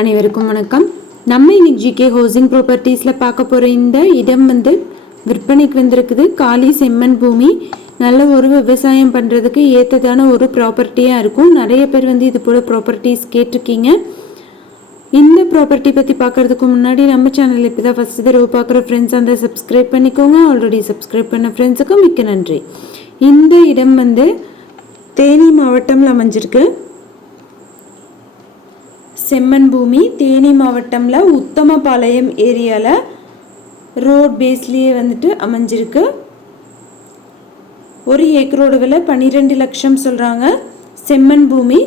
அனைவருக்கும் வணக்கம். நம்ம இன்னைக்கு ஜிகே ஹவுசிங் ப்ராப்பர்ட்டிஸில் பார்க்க போகிற இந்த இடம் வந்து விற்பனைக்கு வந்திருக்குது. காலி செம்மண் பூமி. நல்ல ஒரு விவசாயம் பண்ணுறதுக்கு ஏற்றதான ஒரு ப்ராப்பர்ட்டியாக இருக்கும். நிறைய பேர் வந்து இது போல் ப்ராப்பர்ட்டிஸ் கேட்டிருக்கீங்க. இந்த ப்ராப்பர்ட்டி பற்றி பார்க்கறதுக்கு முன்னாடி நம்ம சேனல் இப்போ தான் ஃபஸ்ட்டு தடவை பார்க்குற ஃப்ரெண்ட்ஸ் அந்த சப்ஸ்கிரைப் பண்ணிக்கோங்க. ஆல்ரெடி சப்ஸ்கிரைப் பண்ண ஃப்ரெண்ட்ஸுக்கும் மிக்க நன்றி. இந்த இடம் வந்து தேனி மாவட்டம்ல அமைஞ்சிருக்கு. செம்மன் பூமி தேனி மாவட்டம்ல உத்தமபாளையம் ஏரியாவில் ரோட் பேஸ்லேயே வந்துட்டு அமைஞ்சிருக்கு. ஒரு ஏக்கரோட விலை பன்னிரெண்டு லட்சம் சொல்கிறாங்க செம்மன் பூமி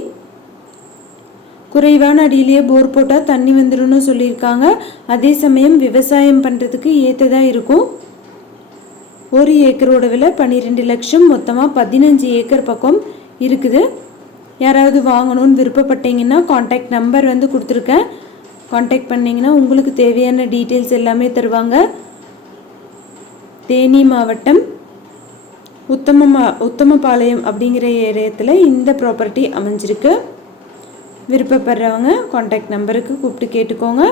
குறைவான அடியிலேயே போர் போட்டால் தண்ணி வந்துடும்னு சொல்லியிருக்காங்க. அதே சமயம் விவசாயம் பண்ணுறதுக்கு ஏற்றதாக இருக்கும். ஒரு ஏக்கரோட விலை பன்னிரெண்டு லட்சம் மொத்தமாக பதினஞ்சு ஏக்கர் பக்கம் இருக்குது. யாராவது வாங்கணும்னு விருப்பப்பட்டீங்கன்னா காண்டாக்ட் நம்பர் வந்து கொடுத்துருக்கேன். காண்டாக்ட் பண்ணிங்கன்னா உங்களுக்கு தேவையான டீட்டெயில்ஸ் எல்லாமே தருவாங்க. தேனி மாவட்டம் உத்தமமா உத்தமபாளையம் அப்படிங்கிற ஏரியத்தில் இந்த ப்ராப்பர்ட்டி அமைஞ்சிருக்கு. விருப்பப்படுறவங்க காண்டாக்ட் நம்பருக்கு கூப்பிட்டு கேட்டுக்கோங்க.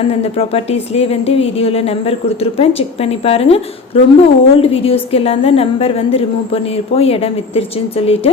அந்தந்த ப்ராப்பர்ட்டிஸ்லேயே வந்து வீடியோவில் நம்பர் கொடுத்துருப்பேன். செக் பண்ணி பாருங்கள் ரொம்ப ஓல்டு வீடியோஸ்க்கு எல்லாம் தான் நம்பர் வந்து ரிமூவ் பண்ணியிருப்போம். இடம் வித்துருச்சுன்னு சொல்லிட்டு.